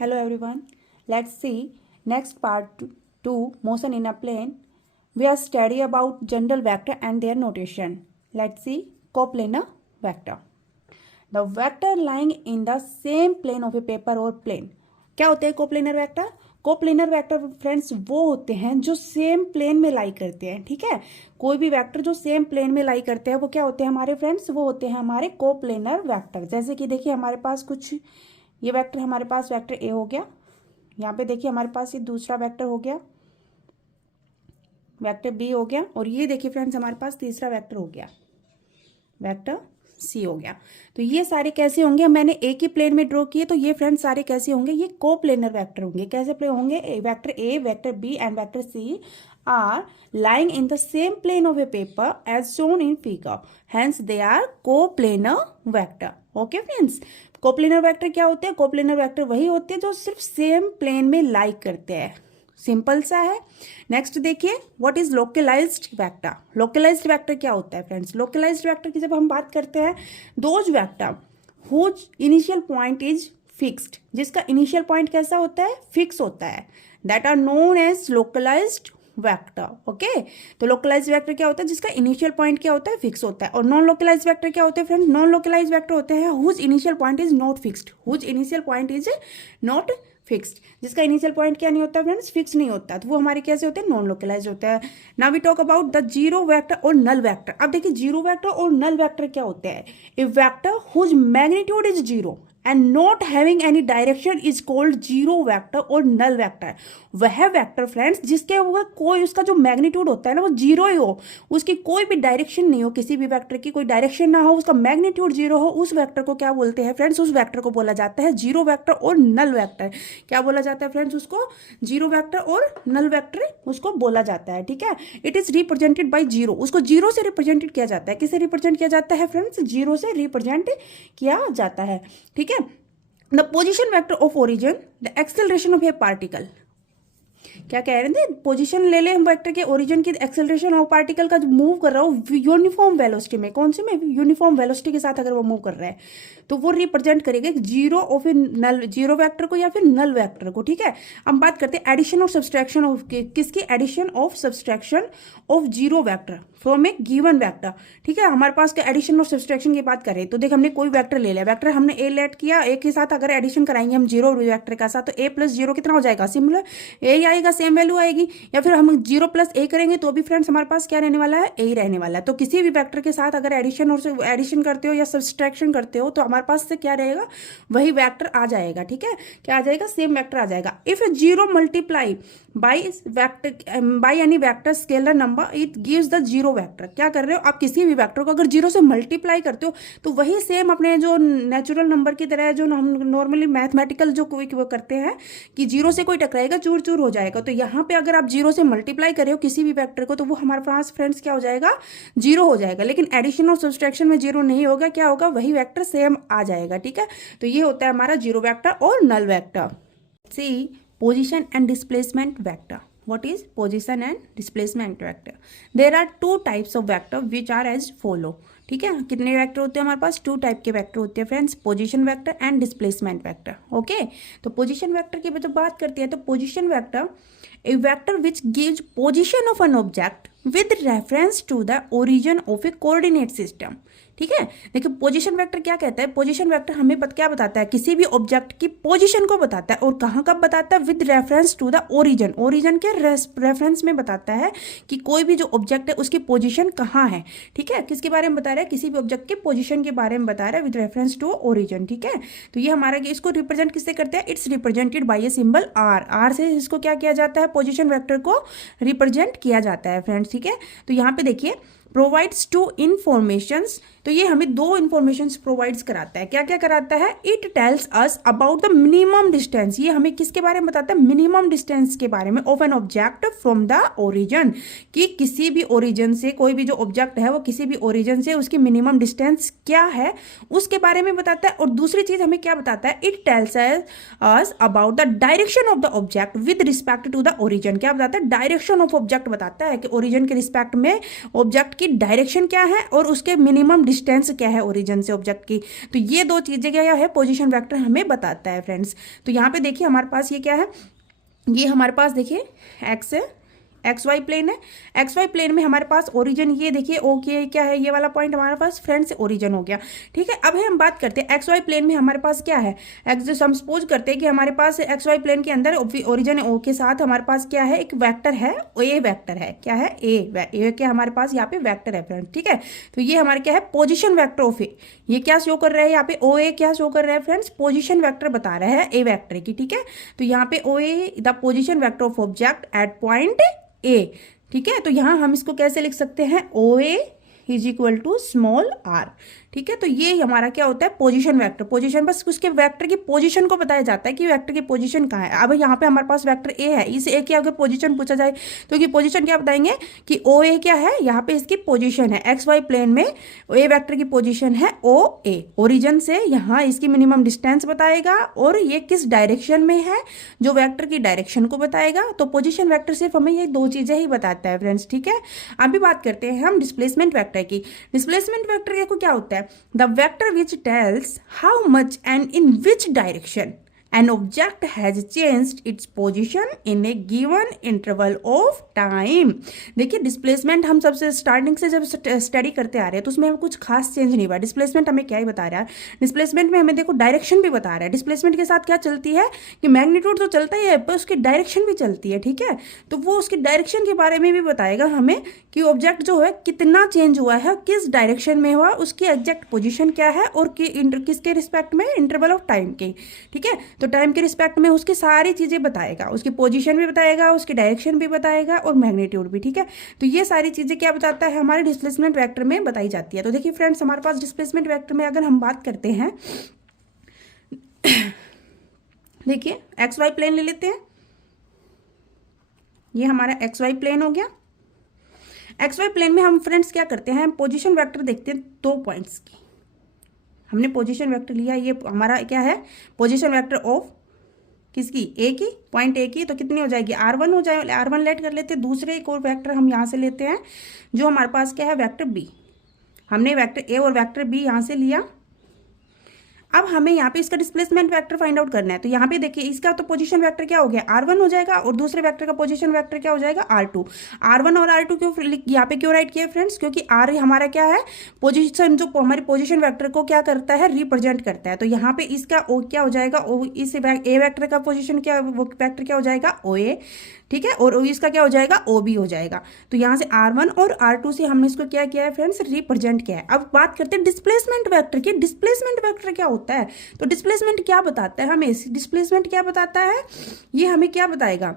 Hello everyone. Let's see next part 2 motion in a plane. We are study about general vector and their notation. Let's see coplanar vector. The vector lying in the same plane of a paper or plane. क्या होते हैं coplanar vector? Coplanar vector friends वो होते हैं जो same plane में लाई करते हैं. ठीक है, कोई भी वेक्टर जो सेम प्लेन में लाई करते हैं वो क्या होते हैं हमारे फ्रेंड्स? वो होते हैं हमारे कोप्लेनर वेक्टर. जैसे कि देखिए हमारे पास कुछ ये वेक्टर हमारे पास वेक्टर ए हो गया, यहाँ पे देखिए हमारे पास ये दूसरा वेक्टर हो गया, वेक्टर बी हो गया, और ये देखिए फ्रेंड्स हमारे पास तीसरा वेक्टर हो गया, वेक्टर सी हो गया. तो ये सारे कैसे होंगे? मैंने एक ही प्लेन में ड्रॉ किए, तो ये फ्रेंड्स सारे कैसे होंगे? ये कोप्लेनर वेक्टर होंगे. कैसे प्ले होंगे? Vector A, vector B and vector C are lying in the same plane of a paper as shown in figure. Hence they are coplanar vector. Okay friends, coplanar vector क्या होते हैं? Coplanar vector वही होते हैं जो सिर्फ same plane में लाई करते हैं. सिंपल सा है. नेक्स्ट देखिए what is localized vector. Localized vector क्या होता है फ्रेंड्स? लोकलाइज्ड वेक्टर की जब हम बात करते हैं, those vector whose initial point is fixed, जिसका इनिशियल पॉइंट कैसा होता है? फिक्स होता है, that are known as localized vector. Okay, तो लोकलाइज वेक्टर क्या होता है? जिसका इनिशियल पॉइंट क्या होता है? फिक्स होता है. और नॉन लोकलाइज वेक्टर क्या होते हैं फ्रेंड्स? नॉन लोकलाइज वेक्टर होते हैं whose initial point is not fixed. Whose initial point is not fixed, जिसका इनिशियल पॉइंट क्या नहीं होता फ्रेंड्स? फिक्स नहीं होता. तो वो हमारे कैसे होते हैं? नॉन लोकलाइज होता है. Now we talk about the zero vector और नल वेक्टर. अब देखिए जीरो वेक्टर और नल वेक्टर क्या होते हैं? A vector whose magnitude is zero and not having any direction is called zero vector और नल वेक्टर. वह वेक्टर फ्रेंड्स जिसके वो कोई उसका जो मैग्नीट्यूड होता है ना वो जीरो ही हो, उसकी कोई भी डायरेक्शन नहीं हो, किसी भी वेक्टर की कोई डायरेक्शन ना हो, उसका मैग्नीट्यूड जीरो हो, उस वेक्टर को क्या बोलते हैं फ्रेंड्स? उस वेक्टर को बोला जाता है जीरो वेक्टर और नल वेक्टर. क्या बोला जाता है फ्रेंड्स? उसको जीरो वेक्टर और नल वेक्टर उसको बोला जाता है. ठीक है, it is represented by zero. उसको जीरो से रिप्रेजेंटेड किया जाता है. किससे रिप्रेजेंट किया जाता है फ्रेंड्स? जीरो से रिप्रेजेंट किया जाता है. ठीक है, the position vector of origin, the acceleration of A particle. क्या कह रहे थे? पोजीशन ले ले हम वेक्टर के, ओरिजिन की एक्सेलरेशन ऑफ पार्टिकल का जो मूव कर रहा हो यूनिफॉर्म वेलोसिटी में, कौन सी में? यूनिफॉर्म वेलोसिटी के साथ अगर वो मूव कर रहा है तो वो रिप्रेजेंट करेगा zero of a null, zero vector को या फिर नल वेक्टर को. ठीक है, हम बात करते हैं एडिशन और सब्सट्रैक्शन ऑफ किसकी? Addition of subtraction of zero vector from a given vector. ठीक है, हमारे पास एडिशन और सब्सट्रैक्शन की बात करें तो देख हमने कोई वेक्टर ले लिया, वेक्टर हमने ए लेट किया, ए के साथ अगर एडिशन कराएंगे हम जीरो वेक्टर का साथ, तो ए प्लस जीरो कितना हो जाएगा? सिमिलर ए आएगा, सेम वैल्यू आएगी. या फिर हम जीरो प्लस ए करेंगे तो भी फ्रेंड्स हमारे पास क्या रहने वाला है? ए ही रहने वाला है. तो किसी भी वेक्टर के साथ अगर एडिशन और एडिशन करते हो या सब्सट्रैक्शन करते हो तो हमारे पास से क्या रहेगा? वही वेक्टर आ जाएगा. ठीक है, क्या आ जाएगा? सेम वेक्टर आ जाएगा. If zero multiply by vector by any vector scalar number it gives the zero vector. क्या कर रहे हो आप? किसी भी वेक्टर को अगर जीरो से मल्टीप्लाई करते हो तो वही सेम अपने जो नेचुरल नंबर की तरह जो हम नॉर्मली मैथमेटिकल जो कोई वो करते हैं कि जीरो से कोई टकराएगा चूर चूर हो जाएगा, तो यहाँ पे अगर आप जीरो से मल्टीप्लाई करे हो किसी भी वेक्टर को तो वो हमारे पास फ्रेंड्स क्या हो जाएगा? जीरो हो जाएगा. लेकिन एडिशन और सब्सट्रैक्शन में जीरो नहीं होगा. क्या होगा? वही वेक्टर सेम आ जाएगा. ठीक है, तो ये होता है हमारा जीरो वेक्टर और null vector. See position and displacement vector. What is position and displacement vector? There are two types of vector which are as follow. ठीक है, कितने वेक्टर होते हैं हमारे पास? टू टाइप के वेक्टर होते हैं friends, position vector and displacement vector. Okay, तो पोजीशन वेक्टर की जब बात करते हैं तो position vector A vector which gives position of an object with reference to the origin of a coordinate system. ठीक है, देखिए पोजीशन वेक्टर क्या कहता है? पोजीशन वेक्टर हमें क्या बताता है? किसी भी ऑब्जेक्ट की पोजीशन को बताता है. और कहाँ कब बताता है? With reference to the origin. Origin के रेफरेंस में बताता है कि कोई भी जो ऑब्जेक्ट है उसकी पोजीशन कहाँ है. ठीक है, किसके बारे में बता रहा है? किसी भी ऑब्जेक्ट के पोजीशन के बारे में बता रहा है विद रेफरेंस टू ओरिजिन. ठीक है, तो ये हमारा इसको रिप्रेजेंट किससे करते हैं? It's represented by a symbol R. R से इसको क्या किया जाता है? पोजीशन वेक्टर को रिप्रेजेंट किया जाता है फ्रेंड्स. ठीक है, तो यहाँ पे देखिए प्रोवाइड्स टू इन्फॉर्मेशंस, तो ये हमें दो इन्फॉर्मेशंस प्रोवाइड्स कराता है. क्या क्या कराता है? It tells us about the minimum distance. ये हमें किसके बारे में बताता है? मिनिमम डिस्टेंस के बारे में of an object from the origin, कि किसी भी ओरिजिन से कोई भी जो ऑब्जेक्ट है वो किसी भी ओरिजिन से उसकी मिनिमम डिस्टेंस क्या है उसके बारे में बताता है. और दूसरी चीज हमें क्या बताता है? It tells us about the direction of the object with respect to the origin. क्या बताता है? डायरेक्शन ऑफ ऑब्जेक्ट बताता है कि ओरिजिन के रिस्पेक्ट में ऑब्जेक्ट की डायरेक्शन क्या है और उसके मिनिमम डिस्टेंस क्या है ओरिजिन से ऑब्जेक्ट की। तो ये दो चीज़ें क्या है पोजीशन वेक्टर हमें बताता है फ्रेंड्स। तो यहाँ पे देखिए हमारे पास ये क्या है, ये हमारे पास देखिए एक्स वाई प्लेन है। एक्स वाई प्लेन में हमारे पास ओरिजिन ये देखिए ओके क्या है, ये वाला पॉइंट हमारे पास फ्रेंड्स ओरिजिन हो गया। ठीक है, अब हम बात करते हैं एक्स वाई प्लेन में हमारे पास क्या है। एक्स हम सपोज करते हैं कि हमारे पास एक्स वाई प्लेन के अंदर ओरिजिन ओ के साथ हमारे पास क्या है, एक वेक्टर है, ए वेक्टर है, क्या है ए क्या हमारे पास यहाँ पे वेक्टर है फ्रेंड्स। ठीक है, तो ये हमारे क्या है पोजिशन वेक्टर ऑफ ए। ये क्या शो कर रहा है यहाँ पे, ओ ए क्या शो कर रहा है फ्रेंड्स, पोजिशन वेक्टर बता रहा है ए वेक्टर की। ठीक है, तो यहाँ पे O A the position vector of object at point A. ठीक है, तो यहां हम इसको कैसे लिख सकते हैं, O A is equal to small r. ठीक है, तो ये हमारा क्या होता है पोजीशन वेक्टर। पोजीशन बस उसके वेक्टर की पोजीशन को बताया जाता है कि वेक्टर की पोजीशन कहाँ है। अब यहाँ पे हमारे पास वेक्टर ए है, इस ए की अगर पोजीशन पूछा जाए तो ये पोजीशन क्या बताएंगे कि ओ ए क्या है, यहाँ पे इसकी पोजीशन है एक्स वाई प्लेन में ए वेक्टर की पोजीशन है ओ ए। ओरिजिन से यहाँ इसकी मिनिमम डिस्टेंस बताएगा और ये किस डायरेक्शन में है, जो वेक्टर की डायरेक्शन को बताएगा। तो पोजीशन वेक्टर सिर्फ हमें ये दो चीजें ही बताता है फ्रेंड्स। ठीक है, अभी बात करते हैं हम डिस्प्लेसमेंट वेक्टर की। डिस्प्लेसमेंट वेक्टर को क्या होता है, the vector which tells how much and in which direction an object has changed its position in a given interval of time। देखिए डिस्प्लेसमेंट हम सबसे स्टार्टिंग से जब स्टडी करते आ रहे हैं तो उसमें हमें कुछ खास चेंज नहीं हुआ। डिस्प्लेसमेंट हमें क्या ही बता रहा है, डिस्प्लेसमेंट में हमें देखो डायरेक्शन भी बता रहा है। डिस्प्लेसमेंट के साथ क्या चलती है कि मैग्नीट्यूड तो चलता ही है पर उसकी डायरेक्शन भी चलती है। ठीक है, तो वो उसकी डायरेक्शन के बारे में भी बताएगा हमें कि ऑब्जेक्ट जो है कितना चेंज हुआ है, किस डायरेक्शन में हुआ, उसकी एग्जैक्ट पोजिशन क्या है और किसके रिस्पेक्ट में, इंटरवल ऑफ टाइम के। ठीक है, तो टाइम के रिस्पेक्ट में उसकी सारी चीजें बताएगा, उसकी पोजीशन भी बताएगा, उसकी डायरेक्शन भी बताएगा और मैग्नीट्यूड भी। ठीक है, तो ये सारी चीजें क्या बताता है हमारे डिस्प्लेसमेंट वेक्टर में बताई जाती है। तो देखिए फ्रेंड्स हमारे पास डिस्प्लेसमेंट वेक्टर में अगर हम बात करते हैं देखिए एक्स वाई प्लेन ले लेते हैं, ये हमारा एक्स वाई प्लेन हो गया। एक्स वाई प्लेन में हम फ्रेंड्स क्या करते हैं, पोजीशन वेक्टर देखते हैं 2 पॉइंट्स की। हमने पोजीशन वेक्टर लिया, ये हमारा क्या है पोजीशन वेक्टर ऑफ किसकी, ए की, पॉइंट ए की। तो कितनी हो जाएगी R1 हो जाए, R1 लेट कर लेते हैं। दूसरे एक और वेक्टर हम यहाँ से लेते हैं जो हमारे पास क्या है वेक्टर बी। हमने वेक्टर ए और वेक्टर बी यहाँ से लिया। अब हमें यहाँ पे इसका डिस्प्लेसमेंट वेक्टर फाइंड आउट करना है। तो यहाँ पे देखिए इसका तो पोजीशन वेक्टर क्या हो गया R1 हो जाएगा और दूसरे वेक्टर का पोजीशन वेक्टर क्या हो जाएगा R2। R1 और R2 क्यों यहाँ पे क्यों राइट किया फ्रेंड्स, क्योंकि R हमारा क्या है पोजीशन, जो हमारी पोजीशन वेक्टर को क्या करता है रिप्रेजेंट करता है। तो यहाँ पे इसका ओ क्या हो जाएगा, ओ इस ए वेक्टर का पोजिशन क्या, वो वेक्टर क्या हो जाएगा ओ ए। ठीक है, और इसका क्या हो जाएगा ओ बी हो जाएगा। तो यहाँ से R1 और R2 से हमने इसको क्या किया है फ्रेंड्स रिप्रेजेंट किया है। अब बात करते हैं डिस्प्लेसमेंट वेक्टर की। डिस्प्लेसमेंट वेक्टर क्या होता है, तो डिस्प्लेसमेंट क्या बताता है हमें, डिस्प्लेसमेंट क्या बताता है, ये हमें क्या बताएगा,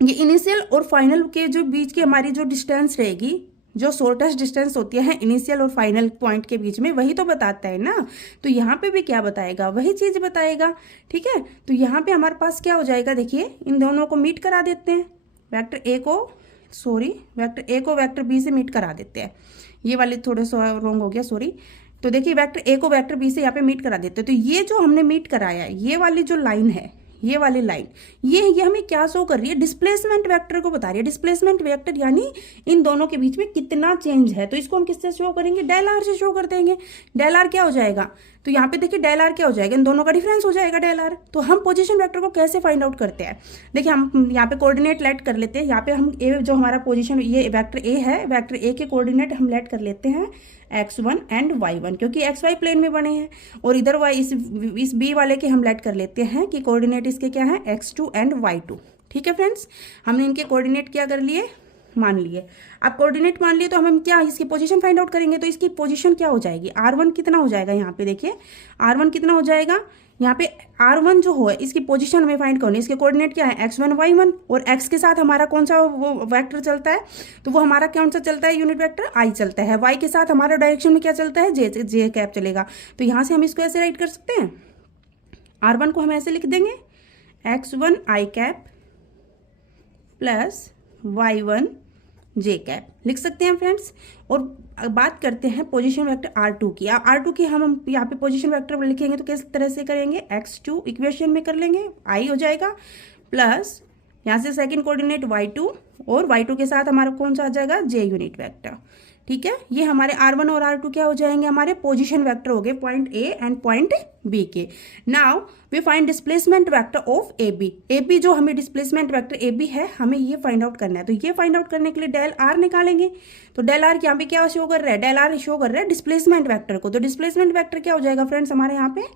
ये इनिशियल और फाइनल के जो बीच की हमारी जो डिस्टेंस रहेगी, जो शॉर्टेस्ट डिस्टेंस होती है इनिशियल और फाइनल पॉइंट के बीच में, वही तो बताता है ना। तो यहाँ पे भी क्या बताएगा, वही चीज बताएगा। ठीक है, तो यहाँ पे हमारे पास क्या हो जाएगा, देखिए इन दोनों को मीट करा देते हैं, वेक्टर ए को वेक्टर बी से मीट करा देते हैं। ये वाले थोड़े सा रॉन्ग हो गया, सॉरी। तो देखिए वेक्टर ए को वेक्टर बी से यहाँ पे मीट करा देते हैं। तो ये जो हमने मीट कराया, ये वाली जो लाइन है, ये वाली लाइन, ये हमें क्या शो कर रही है, डिस्प्लेसमेंट वेक्टर को बता रही है। डिस्प्लेसमेंट वेक्टर यानी इन दोनों के बीच में कितना चेंज है। तो इसको हम किससे शो करेंगे, डेल आर से शो कर देंगे। डेल आर क्या हो जाएगा, तो यहाँ पे देखिए डेल आर क्या हो जाएगा, इन दोनों का डिफरेंस हो जाएगा डेल आर। तो हम पोजीशन वेक्टर को कैसे फाइंड आउट करते हैं, देखिए हम यहाँ पे कोऑर्डिनेट लेट कर लेते हैं। यहाँ पे हम ए जो हमारा पोजीशन, ये वेक्टर ए है, वेक्टर ए के कोऑर्डिनेट हम लेट कर लेते हैं x1 एंड y1, क्योंकि xy प्लेन में बने हैं। और इधर y इस b वाले के हम लेट कर लेते हैं कि कोऑर्डिनेट इसके क्या है x2 एंड y2। ठीक है फ्रेंड्स, हमने इनके कोऑर्डिनेट क्या कर लिए, मान लिए। अब कोऑर्डिनेट मान लिए तो हम क्या इसकी पोजीशन फाइंड आउट करेंगे। तो इसकी पोजीशन क्या हो जाएगी, R1 कितना हो जाएगा, यहाँ पे देखिए R1 कितना हो जाएगा, यहाँ पे R1 जो हो इसकी पोजीशन हमें फाइंड करनी है। इसके कोऑर्डिनेट क्या है x1 y1, और x के साथ हमारा कौन सा वो वेक्टर चलता है, तो वो हमारा कौन सा चलता है, यूनिट वेक्टर I चलता है। y के साथ हमारा डायरेक्शन में क्या चलता है, जे कैप चलेगा। तो यहाँ से हम इसको ऐसे राइट कर सकते हैं, R1 को हम ऐसे लिख देंगे x1 I cap plus y1 J cap लिख सकते हैं फ्रेंड्स। और बात करते हैं पोजीशन वेक्टर R2 की। R2 की हम यहाँ पे पोजीशन वेक्टर लिखेंगे तो किस तरह से करेंगे, x2 इक्वेशन में कर लेंगे, I हो जाएगा प्लस यहाँ से सेकंड कोऑर्डिनेट y2, और y2 के साथ हमारा कौन सा आ जाएगा, j यूनिट वेक्टर। ठीक है, ये हमारे R1 और R2 क्या हो जाएंगे, हमारे पोजीशन वेक्टर हो गए point A and point B के। Now we find displacement vector of A B. A B जो हमें डिस्प्लेसमेंट वेक्टर ए बी है, हमें ये फाइंड आउट करना है। तो ये फाइंड आउट करने के लिए डेल आर निकालेंगे। तो डेल आर यहाँ पे क्या शो कर रहा है, डेल आर शो कर रहा है डिस्प्लेसमेंट वेक्टर को। तो डिस्प्लेसमेंट वेक्टर क्या हो जाएगा फ्रेंड्स, हमारे यहाँ पे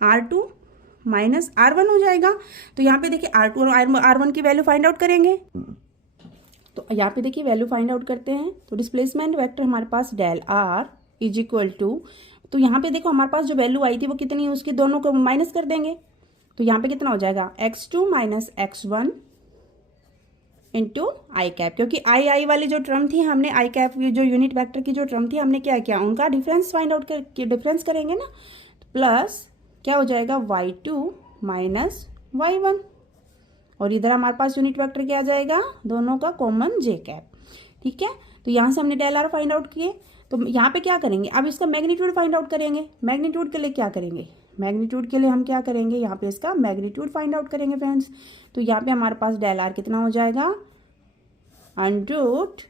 R2 माइनस R1 हो जाएगा। तो यहाँ पे देखिए R2 और R1 की वैल्यू फाइंड आउट करेंगे। तो यहाँ पे देखिए वैल्यू फाइंड आउट करते हैं। तो डिस्प्लेसमेंट वेक्टर हमारे पास del r is equal to, तो यहाँ पे देखो हमारे पास जो वैल्यू आई थी वो कितनी है, उसकी दोनों को माइनस कर देंगे। तो यहाँ पे कितना हो जाएगा, x2 माइनस x1 इंटू आई कैप, क्योंकि आई वाली जो टर्म थी, हमने आई कैप जो यूनिट वेक्टर की जो टर्म थी, हमने क्या किया, उनका डिफरेंस फाइंड आउट कर डिफरेंस करेंगे ना। प्लस क्या हो जाएगा y2 माइनस y1, और इधर हमारे पास यूनिट वेक्टर क्या आ जाएगा, दोनों का कॉमन जे कैप। ठीक है, तो यहाँ से हमने डेल आर फाइंड आउट किए। तो यहाँ पे क्या करेंगे, अब इसका मैग्नीट्यूड फाइंड आउट करेंगे। मैग्नीट्यूड के लिए क्या करेंगे, मैग्नीट्यूड के लिए हम क्या करेंगे, यहाँ पे इसका मैग्नीट्यूड फाइंड आउट करेंगे फ्रेंड्स। तो यहाँ पे हमारे पास डेल आर कितना हो जाएगा, अंडरूट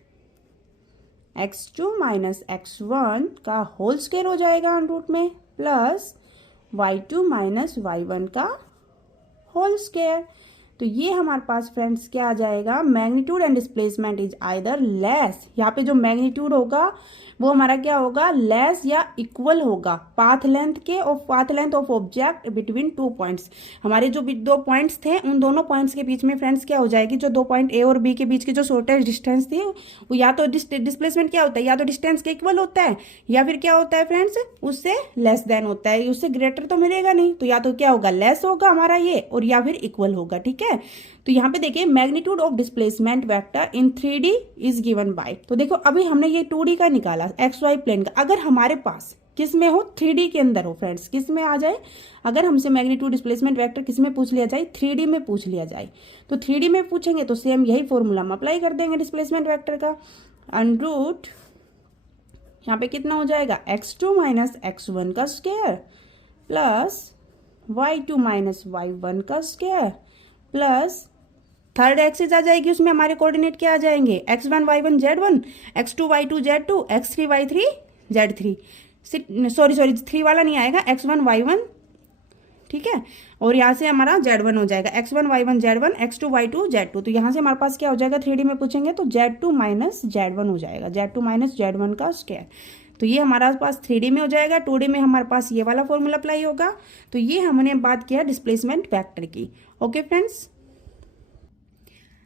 x2 माइनस x1 का होल स्क्वायर हो जाएगा अंडरूट में, प्लस y2 माइनस y1 का होल स्क्वायर। तो ये हमारे पास फ्रेंड्स क्या आ जाएगा, magnitude and displacement is either less, यहाँ पे जो मैग्नीट्यूड होगा वो हमारा क्या होगा, लेस या इक्वल होगा पाथ लेंथ के, और path length of object between two points. हमारे जो दो पॉइंट्स थे, उन दोनों पॉइंट्स के बीच में फ्रेंड्स क्या हो जाएगी, जो दो पॉइंट ए और बी के बीच की जो शॉर्टेस्ट डिस्टेंस थी, वो या तो डिस्प्लेसमेंट क्या होता है, या तो डिस्टेंस के इक्वल होता है, या फिर क्या होता है फ्रेंड्स, उससे लेस देन होता है, उससे ग्रेटर तो मिलेगा नहीं। तो या तो क्या होगा, लेस होगा हमारा ये, और या फिर इक्वल होगा। ठीक है, तो यहाँ पे देखिए magnitude of displacement vector in 3D is given bye, तो देखो अभी हमने ये 2D का निकाला XY प्लेन का। अगर हमारे पास किस में हो, 3D के अंदर हो फ्रेंड्स, किस में आ जाए, अगर हमसे मैग्नीट्यूड डिस्प्लेसमेंट वेक्टर किस में पूछ लिया जाए, 3D में पूछ लिया जाए, तो 3D में पूछेंगे तो सेम यही फॉर्मूला हम अप्लाई कर देंगे डिस्प्लेसमेंट वेक्टर का। अंडरूट यहाँ पे कितना हो जाएगा, x2 माइनस x1 का square plus y2 minus y1 का स्क्वायर, प्लस थर्ड एक्सिस आ जाएगी, उसमें हमारे कोऑर्डिनेट क्या आ जाएंगे, x1 y1 z1, x2 y2 z2, x3 y3 z3, sorry 3 वाला नहीं आएगा, x1 y1, ठीक है, और यहाँ से हमारा z1 हो जाएगा, x1 y1 z1, x2 y2 z2। तो यहाँ से हमारे पास क्या हो जाएगा, 3D में पूछेंगे तो z2 माइनस z1 हो जाएगा, z2 माइनस z1 का स्क्वायर। तो ये हमारा पास 3D में हो जाएगा। 2D में हमारे पास ये वाला फॉर्मूला अप्लाई होगा। तो ये हमने बात किया डिस्प्लेसमेंट वेक्टर की। ओके फ्रेंड्स,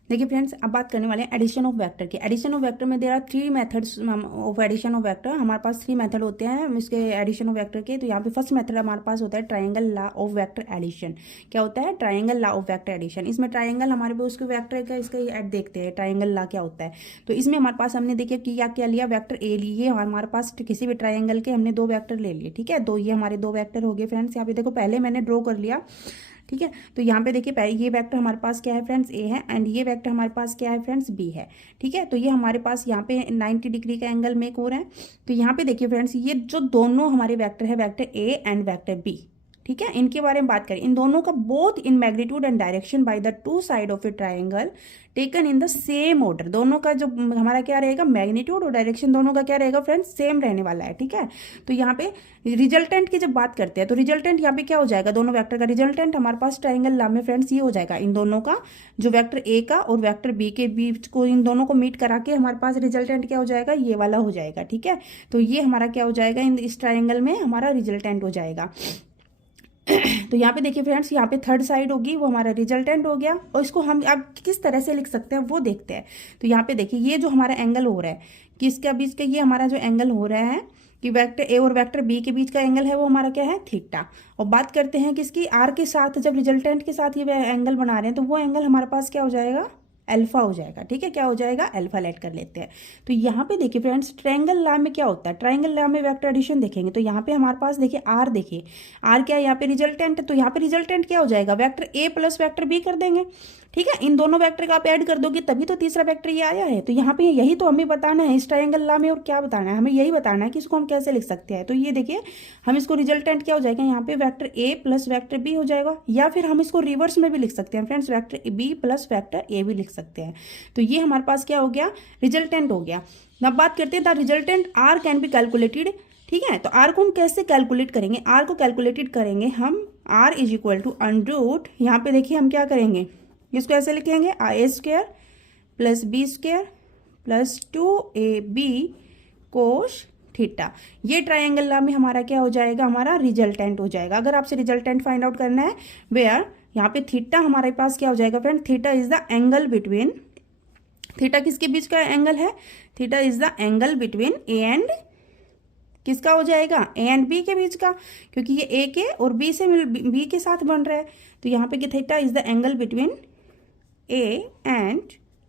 देखिए फ्रेंड्स, अब बात करने वाले हैं एडिशन ऑफ वेक्टर की। एडिशन ऑफ वेक्टर में there are 3 methods of addition of vector. हमारे पास 3 मेथड होते हैं इसके एडिशन ऑफ वेक्टर के। तो यहाँ पे फर्स्ट मेथड हमारे पास होता है triangle law of vector addition. क्या होता है, triangle law of vector addition. इसमें ट्रायंगल हमारे पास उसके वेक्टर का इसका ऐड देखते हैं, ट्रायंगल लॉ क्या होता है। तो इसमें हमारे पास हमने देखिए क्या लिया, वेक्टर ए लिए, हमारे पास किसी भी ट्रायंगल के हमने 2 वेक्टर ले लिए। ठीक है, ये हमारे 2 वेक्टर हो गए फ्रेंड्स। यहाँ पे देखो पहले मैंने ड्रॉ कर लिया। ठीक है, तो यहाँ पे देखिए ये वेक्टर हमारे पास क्या है फ्रेंड्स, ए है, एंड ये वेक्टर हमारे पास क्या है फ्रेंड्स, बी है। ठीक है, तो ये हमारे पास यहाँ पे 90 डिग्री का एंगल मेक हो रहा है। तो यहाँ पे देखिए फ्रेंड्स, ये जो दोनों हमारे वेक्टर है, vector A and vector B, ठीक है, इनके बारे में बात करें, इन दोनों का both in magnitude and direction by the 2 side of A triangle taken in the same order. दोनों का जो हमारा क्या रहेगा, मैग्नीट्यूड और डायरेक्शन दोनों का क्या रहेगा फ्रेंड्स, सेम रहने वाला है। ठीक है, तो यहाँ पे रिजल्टेंट की जब बात करते हैं तो रिजल्टेंट यहाँ पे क्या हो जाएगा, दोनों वेक्टर का रिजल्टेंट हमारे पास ट्राइंगल लॉ में फ्रेंड्स ये हो जाएगा, इन दोनों का जो वेक्टर ए का और वेक्टर बी के बीच को, इन दोनों को मीट करा के हमारे पास रिजल्टेंट क्या हो जाएगा, ये वाला हो जाएगा। ठीक है, तो ये हमारा क्या हो जाएगा, इस ट्राइंगल में हमारा रिजल्टेंट हो जाएगा। तो यहाँ पे देखिए फ्रेंड्स, यहाँ पे थर्ड साइड होगी, वो हमारा रिजल्टेंट हो गया। और इसको हम अब किस तरह से लिख सकते हैं वो देखते हैं। तो यहाँ पे देखिए, ये जो हमारा एंगल हो रहा है किसका बीच का, ये हमारा जो एंगल हो रहा है कि वेक्टर ए और वेक्टर बी के बीच का एंगल है, वो हमारा क्या है, थीटा। और बात करते हैं किसकी, आर के साथ, जब रिजल्टेंट के साथ ये एंगल बना रहे हैं तो वो एंगल हमारे पास क्या हो जाएगा, अल्फा हो जाएगा। ठीक है, क्या हो जाएगा, अल्फा लेट कर लेते हैं। तो यहाँ पे देखिए फ्रेंड्स, ट्रायंगल लॉ में क्या होता है, ट्रायंगल लॉ में वेक्टर एडिशन देखेंगे तो यहाँ पे हमारे पास देखिए आर, देखिए आर क्या है, यहाँ पे रिजल्टेंट, तो यहाँ पे रिजल्टेंट क्या हो जाएगा, vector A plus vector B कर देंगे। ठीक है, इन दोनों वेक्टर का आप ऐड कर दोगे तभी तो तीसरा वेक्टर ये आया है। तो यहाँ पे यही तो हमें बताना है इस ट्रायंगल लॉ में, और क्या बताना है हमें, यही बताना है कि इसको हम कैसे लिख सकते हैं। तो ये देखिए, हम इसको रिजल्टेंट क्या हो जाएगा, यहाँ पे vector A plus vector B हो जाएगा, या फिर हम इसको रिवर्स में भी लिख सकते हैं friends, vector B plus vector A भी लिख सकते हैं। तो ये हमारे पास क्या हो गया, रिजल्टेंट हो गया। अब बात करते हैं the resultant R can be calculated. ठीक है, तो आर को हम कैसे कैलकुलेट करेंगे, आर को कैलकुलेटेड करेंगे हम r is equal to under root, यहाँ पे देखिए हम क्या करेंगे, इसको ऐसे लिखेंगे a square plus b square plus 2ab cos theta. ये ट्राइंगल लॉ में हमारा क्या हो जाएगा, हमारा रिजल्टेंट हो जाएगा। अगर आपसे रिजल्टेंट फाइंड आउट करना है वेयर, यहाँ पे थीटा हमारे पास क्या हो जाएगा friend, theta is the angle between, theta किसके बीच का एंगल है, theta is the angle between A and, किसका हो जाएगा, ए एंड बी के बीच का, क्योंकि ये ए के और बी से बी के साथ बन रहा है। तो यहाँ पे theta is the angle between A and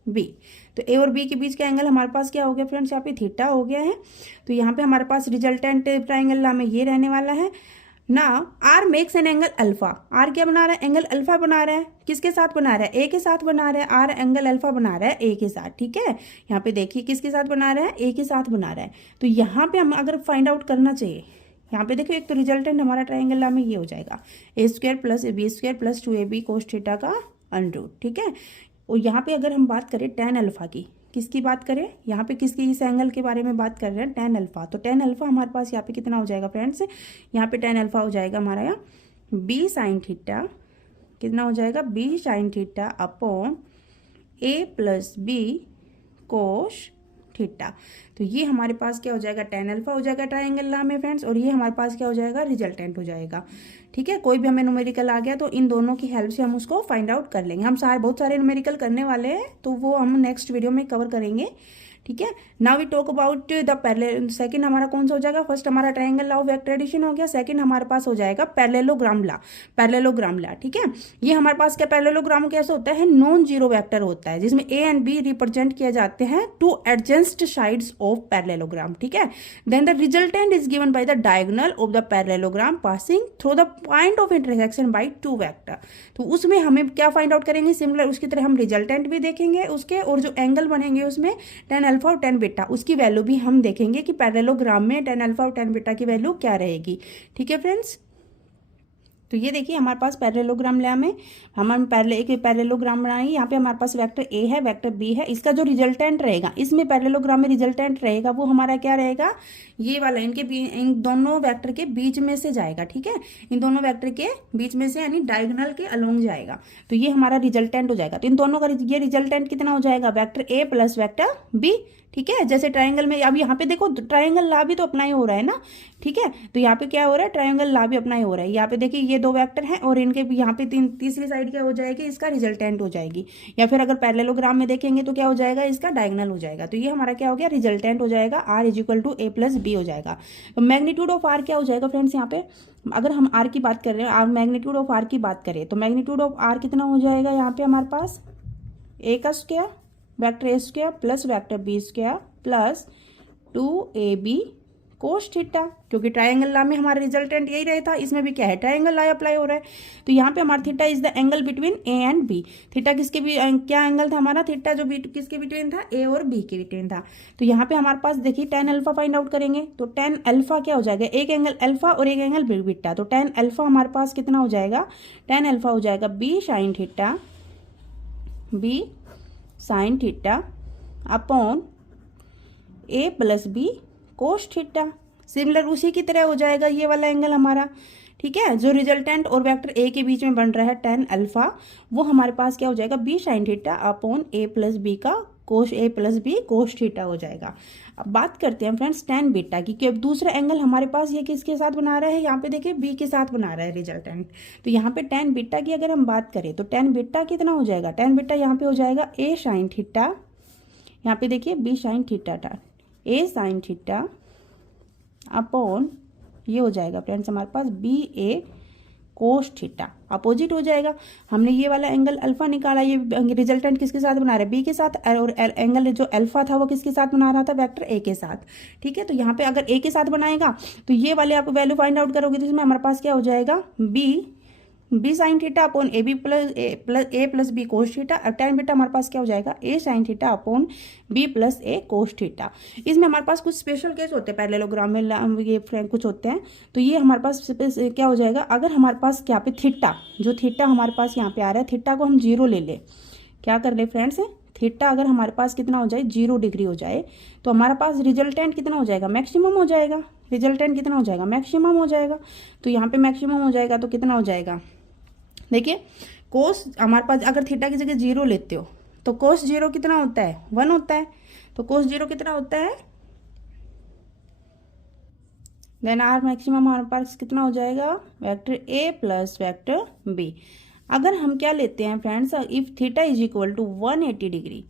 B. तो ए और बी के बीच का एंगल हमारे पास क्या हो गया फ्रेंड्स, यहाँ पे थीटा हो गया है। तो यहाँ पे हमारे पास रिजल्टेंट ट्राइंगल लॉ में ये रहने वाला है ना। R makes an angle alpha, R क्या बना रहा है, एंगल अल्फा बना रहा है, किसके साथ बना रहा है, ए के साथ बना रहा है। आर एंगल अल्फा बना रहा है ए के साथ, ठीक है। यहाँ पे देखिए किसके साथ बना रहा है, ए के साथ बना रहा है। तो यहाँ पे हम अगर फाइंड आउट करना चाहिए, यहाँ पे देखिए एक तो रिजल्टेंट हमारा ट्राइंगल लॉ में ये हो जाएगा a square plus b square plus 2ab cos theta का अंडरूट, ठीक है। और यहाँ पे अगर हम बात करें टेन अल्फा की, किसकी बात करें, यहाँ पे किसकी, इस एंगल के बारे में बात कर रहे हैं, टेन अल्फा। तो टेन अल्फा हमारे पास यहाँ पे कितना हो जाएगा फ्रेंड्स, यहाँ पे टेन अल्फा हो जाएगा हमारा यहाँ बी साइन थीटा, कितना हो जाएगा, b sine theta upon a plus B कोश थीटा। तो ये हमारे पास क्या हो जाएगा, टेन अल्फा हो जाएगा ट्राइंगल लॉ में फ्रेंड्स, और ये हमारे पास क्या हो जाएगा, रिजल्टेंट हो जाएगा। ठीक है, कोई भी हमें न्यूमेरिकल आ गया तो इन दोनों की हेल्प से हम उसको फाइंड आउट कर लेंगे। हम बहुत सारे न्यूमेरिकल करने वाले हैं, तो वो हम नेक्स्ट वीडियो में कवर करेंगे। ठीक है, now we talk about the parallel. Second हमारा कौन सा हो जाएगा, फर्स्ट हमारा triangle law of vector addition हो गया, सेकंड हमारे पास हो जाएगा पैरेललोग्राम लॉ, पैरेललोग्राम लॉ। ठीक है, ये हमारे पास क्या पैरेललोग्राम कैसे होता है, नॉन जीरो वेक्टर होता है जिसमें ए एंड बी रिप्रेजेंट किए जाते हैं two adjacent sides of parallelogram. ठीक है, then the resultant is given by the diagonal of the parallelogram passing through the point of intersection by two vector. तो उसमें हमें क्या फाइंड आउट करेंगे, सिमिलर उसकी तरह हम रिजल्टेंट भी देखेंगे उसके, और जो एंगल बनेंगे उसमें टेन अल्फा और टेन बीटा, उसकी वैल्यू भी हम देखेंगे कि पैरेललोग्राम में टेन अल्फा और टेन बीटा की वैल्यू क्या रहेगी। ठीक है फ्रेंड्स, तो ये देखिए हमारे पास पैरेललोग्राम लॉ में हम एक पैरेललोग्राम बनाएंगे। यहाँ पे हमारे पास वेक्टर ए है, वेक्टर बी है, इसका जो रिजल्टेंट रहेगा, इसमें पैरेललोग्राम में रिजल्टेंट रहेगा वो हमारा क्या रहेगा, ये वाला इन दोनों वेक्टर के बीच में से जाएगा। ठीक है, इन दोनों वेक्टर के बीच में से यानी डायगोनल के अलोंग जाएगा, तो ये हमारा रिजल्टेंट हो जाएगा। तो इन दोनों का ये रिजल्टेंट कितना हो जाएगा, vector A plus vector B. ठीक है, जैसे ट्रायंगल में अब यहाँ पे देखो ट्रायंगल लॉ भी तो अप्लाई हो रहा है ना। ठीक है, तो यहाँ पे क्या हो रहा है, ट्रायंगल लॉ भी अप्लाई हो रहा है। यहाँ पे देखिए ये दो वेक्टर हैं और इनके यहाँ पे तीसरी साइड क्या हो जाएगी, इसका रिजल्टेंट हो जाएगी, या फिर अगर पैरेललोग्राम में देखेंगे तो क्या हो जाएगा, इसका डायगोनल हो जाएगा। तो ये हमारा क्या हो गया, रिजल्टेंट हो जाएगा, R is equal to A plus B हो जाएगा। तो मैग्नीट्यूड ऑफ आर क्या हो जाएगा फ्रेंड्स, यहाँ पे अगर हम आर की बात कर रहे हैं, मैग्नीट्यूड ऑफ आर की बात करें तो मैग्नीट्यूड ऑफ आर कितना हो जाएगा, यहाँ पे हमारे पास ए का square vector A square plus vector B square plus 2ab cos theta, क्योंकि ट्रायंगल लॉ में हमारा रिजल्टेंट यही रहता है, इसमें भी क्या है, ट्रायंगल लॉ अप्लाई हो रहा है। तो यहाँ पे हमारा theta is the angle between A and B. Theta किसके भी क्या एंगल था हमारा, थीटा जो किसके बिटवीन था, ए और बी के बिटवीन था। तो यहाँ पे हमारे पास देखिए टेन अल्फा फाइंड आउट करेंगे, तो टेन अल्फा क्या हो जाएगा, एक एंगल अल्फा और एक एंगल बीटा। तो टेन अल्फा हमारे पास कितना हो जाएगा, टेन अल्फा हो जाएगा b sine theta, b sine theta upon a plus b cos theta. Similar उसी की तरह हो जाएगा ये वाला एंगल हमारा। ठीक है, जो रिजल्टेंट और वेक्टर ए के बीच में बन रहा है टेन अल्फा, वो हमारे पास क्या हो जाएगा, b sine theta upon a plus B का कोस ए प्लस बी कोस थीटा हो जाएगा। अब बात करते हैं फ्रेंड्स टेन बीटा की, कि अब दूसरा एंगल हमारे पास ये किसके साथ बना रहा है, यहाँ पे देखिए बी के साथ बना रहा है रिजल्टेंट। तो यहाँ पे टेन बीटा की अगर हम बात करें तो टेन बीटा कितना हो जाएगा, टेन बीटा यहाँ पे हो जाएगा ए साइन थीटा, यहाँ पे देखिए बी साइन थीटा था, ए साइन थीटा अपॉन ये हो जाएगा फ्रेंड्स हमारे पास बी ए कोस थीटा, अपोजिट हो जाएगा। हमने ये वाला एंगल अल्फा निकाला, ये रिजल्टेंट किसके साथ बना रहा है, बी के साथ, और एंगल जो अल्फा था वो किसके साथ बना रहा था, वेक्टर ए के साथ। ठीक है, तो यहाँ पे अगर ए के साथ बनाएगा तो ये वाले आप वैल्यू फाइंड आउट करोगे तो इसमें हमारे पास क्या हो जाएगा, b sine theta upon a b plus a plus b cos theta. और टेन बीटा हमारे पास क्या हो जाएगा, a sine theta upon b plus a cos theta. इसमें हमारे पास कुछ स्पेशल केस होते हैं पैरेललोग्राम में, ये कुछ होते हैं, तो ये हमारे पास क्या हो जाएगा, अगर हमारे पास क्या पे थीटा, जो थीटा हमारे पास यहाँ पे आ रहा है, थीटा को हम जीरो ले ले, क्या कर ले फ्रेंड्स, थीटा अगर हमारे पास कितना हो जाए 0 डिग्री हो जाए तो हमारे पास रिजल्टेंट कितना हो जाएगा, मैक्सिमम हो जाएगा। रिजल्टेंट कितना हो जाएगा, मैक्सिमम हो जाएगा। तो यहाँ पे मैक्सिमम हो जाएगा तो कितना हो जाएगा, देखिए कोस हमारे पास अगर थीटा की जगह 0 लेते हो तो कोस 0 कितना होता है, 1 होता है। तो कोस 0 कितना होता है, देन आर मैक्सिमम हमारे पास कितना हो जाएगा, vector A plus vector B. अगर हम क्या लेते हैं friends, if theta is equal to 180 degree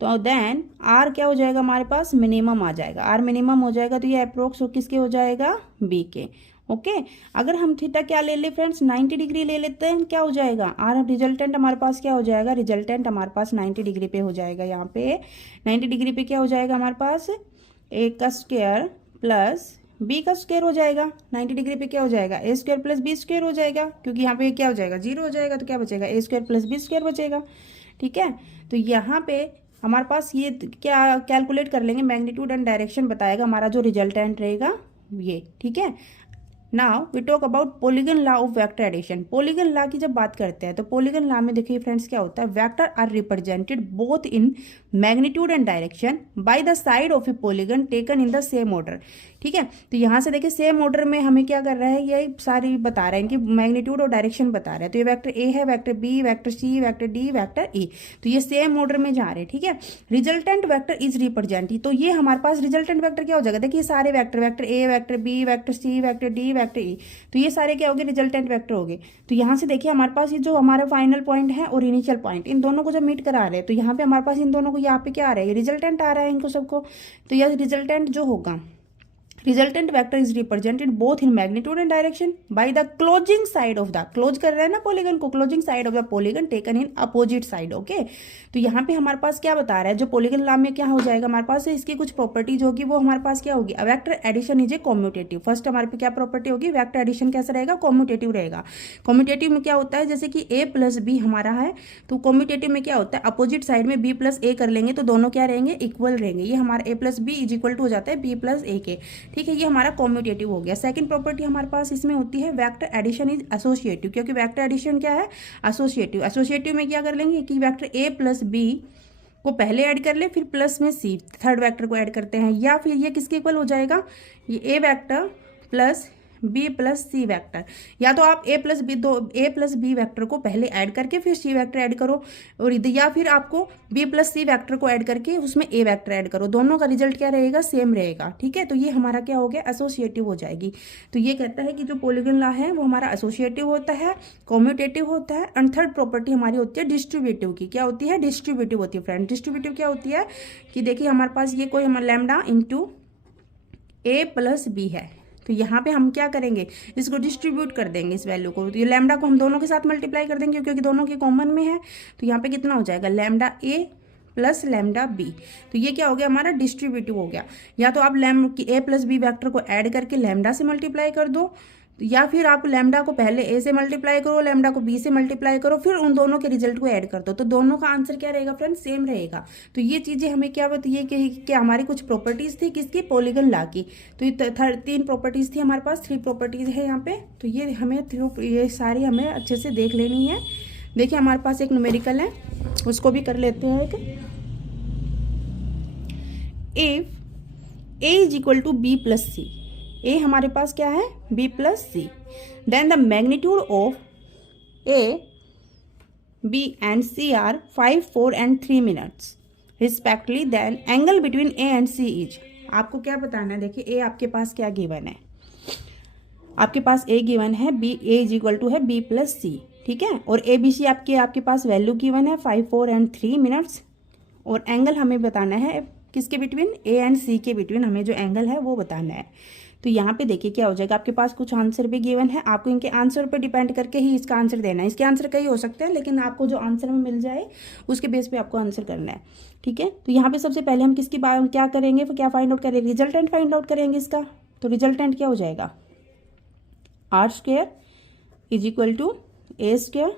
तो देन आर क्या हो जाएगा, हमारे पास मिनिमम आ जाएगा। आर मिनिमम हो जाएगा तो ये अप्रोक्स किसके हो जाएगा, बी के। ओके अगर हम थीटा क्या ले ले फ्रेंड्स, 90 डिग्री ले लेते हैं, क्या हो जाएगा, आर रिजल्टेंट हमारे पास क्या हो जाएगा, रिजल्टेंट हमारे पास 90 डिग्री पे हो जाएगा। यहाँ पे 90 डिग्री पे क्या हो जाएगा हमारे पास, ए का स्क्वायर प्लस बी का स्क्वायर हो जाएगा। 90 डिग्री पे क्या हो जाएगा, a square plus b square हो जाएगा, क्योंकि यहाँ पे क्या हो जाएगा, 0 हो जाएगा। तो क्या बचेगा, ए स्क्वायर प्लस बी स्क्वायर बचेगा। ठीक है, तो यहाँ पे हमारे पास ये क्या कैलकुलेट कर लेंगे, मैग्नीट्यूड एंड डायरेक्शन बताएगा हमारा जो रिजल्टेंट रहेगा ये। ठीक है, now we talk about polygon law of vector addition. Polygon law की जब बात करते हैं तो पॉलीगन लॉ में देखिए फ्रेंड्स क्या होता है, vector are represented both in magnitude and direction by the side of a polygon taken in the same order. ठीक है, तो यहाँ से देखिए सेम ऑर्डर में हमें क्या कर रहा है, ये सारी बता रहे हैं कि मैग्नीट्यूड और डायरेक्शन बता रहे हैं। तो ये वेक्टर ए है, vector B, vector C, vector D, vector E, तो ये सेम ऑर्डर में जा रहे हैं। ठीक है, रिजल्टेंट वेक्टर इज रिप्रेजेंटेड, तो ये हमारे पास रिजल्टेंट वेक्टर क्या हो जाएगा, देखिए सारे वेक्टर, वेक्टर ए, vector B, vector C, vector D, vector E, तो ये सारे क्या हो गए, रिजल्टेंट वेक्टर हो गए। तो यहाँ से देखिए हमारे पास ये जो हमारा फाइनल पॉइंट है और इनिशियल पॉइंट, इन दोनों को जब मीट करा रहे हैं तो यहाँ पे हमारे पास इन दोनों को यहाँ पे क्या आ रहा है, रिजल्टेंट आ रहा है इनको सबको। तो यह रिजल्टेंट जो होगा, resultant vector is represented both in magnitude and direction by the closing side of the, close कर रहे हैं ना पॉलीगन को, closing side of the polygon taken in opposite side. Okay, तो यहाँ पे हमारे पास क्या बता रहा है, जो पॉलीगन लॉ में क्या हो जाएगा हमारे पास, इसकी कुछ प्रॉपर्टीज होगी, वो हमारे पास क्या होगी, vector addition is a commutative. First हमारे पे क्या प्रॉपर्टी होगी, वेक्टर एडिशन कैसा रहेगा, कॉम्यूटेटिव रहेगा। कॉम्यूटेटिव में क्या होता है, जैसे कि ए प्लस बी हमारा है, तो कॉम्यूटेटिव में क्या होता है, अपोजिट साइड में बी प्लस ए कर लेंगे तो दोनों क्या रहेंगे, इक्वल रहेंगे। ये हमारा a plus b is equal to हो जाता है बी प्लस ए के। ठीक है, ये हमारा कॉम्यूटेटिव हो गया। सेकंड प्रॉपर्टी हमारे पास इसमें होती है वेक्टर एडिशन इज एसोसिएटिव, क्योंकि वेक्टर एडिशन क्या है, एसोसिएटिव। एसोसिएटिव में क्या कर लेंगे कि वेक्टर ए प्लस बी को पहले ऐड कर ले, फिर प्लस में सी थर्ड वेक्टर को ऐड करते हैं, या फिर ये किसके इक्वल हो जाएगा, ये ए vector plus B plus C vector, या तो आप ए प्लस बी वेक्टर को पहले ऐड करके फिर सी वेक्टर ऐड करो, और या फिर आपको बी प्लस सी वेक्टर को ऐड करके उसमें ए वेक्टर ऐड करो, दोनों का रिजल्ट क्या रहेगा, सेम रहेगा। ठीक है, तो ये हमारा क्या हो गया, एसोसिएटिव हो जाएगी। तो ये कहता है कि जो पॉलीगन लॉ है वो हमारा एसोसिएटिव होता है, कॉम्यूटेटिव होता है। एंड थर्ड प्रॉपर्टी हमारी होती है डिस्ट्रीब्यूटिव की, क्या होती है, डिस्ट्रीब्यूटिव होती है फ्रेंड। डिस्ट्रीब्यूटिव क्या होती है कि देखिए हमारे पास ये कोई हमारा लैम्डा इंटू ए प्लस बी है, तो यहाँ पे हम क्या करेंगे, इसको डिस्ट्रीब्यूट कर देंगे इस वैल्यू को, तो ये लैम्डा को हम दोनों के साथ मल्टीप्लाई कर देंगे क्योंकि दोनों के कॉमन में है। तो यहाँ पे कितना हो जाएगा, लैम्डा ए प्लस लैम्डा बी, तो ये क्या हो गया, हमारा डिस्ट्रीब्यूटिव हो गया। या तो आप ए प्लस बी वेक्टर को ऐड करके लैम्डा से मल्टीप्लाई कर दो, या फिर आप लैम्डा को पहले ए से मल्टीप्लाई करो, लैम्डा को बी से मल्टीप्लाई करो, फिर उन दोनों के रिजल्ट को ऐड कर दो, तो दोनों का आंसर क्या रहेगा फ्रेंड्स, सेम रहेगा। तो ये चीज़ें हमें क्या बताइए कि हमारी कुछ प्रॉपर्टीज थी किसकी, पॉलीगन लॉ की। तो ये 3 प्रॉपर्टीज थी हमारे पास, 3 प्रॉपर्टीज है यहाँ पे। तो ये हमें ये सारी हमें अच्छे से देख लेनी है। देखिए हमारे पास एक न्यूमेरिकल है, उसको भी कर लेते हैं। If a is equal to b plus c, a हमारे पास क्या है, B plus c, then the magnitude of A b and c are 5, 4 and 3 minutes respectively, then angle between A and c is. आपको क्या बताना है, देखिए ए आपके पास क्या गिवन है, आपके पास ए गिवन है, B A is equal to है बी प्लस सी। ठीक है, और ए बी सी आपके पास वैल्यू गिवन है 5, 4 एंड 3 मिनट्स, और एंगल हमें बताना है किसके बिटवीन, ए एंड सी के बिटवीन हमें जो एंगल है वो बताना है। तो यहाँ पे देखिए क्या हो जाएगा, आपके पास कुछ आंसर भी गिवन है, आपको इनके आंसर पे डिपेंड करके ही इसका आंसर देना है। इसके आंसर कई हो सकते हैं, लेकिन आपको जो आंसर में मिल जाए उसके बेस पे आपको आंसर करना है। ठीक है, तो यहाँ पे सबसे पहले हम किसकी बात क्या करेंगे, क्या फाइंड आउट करेंगे, रिजल्टेंट फाइंड आउट करेंगे इसका। तो रिजल्टेंट क्या हो जाएगा, R square is equal to A square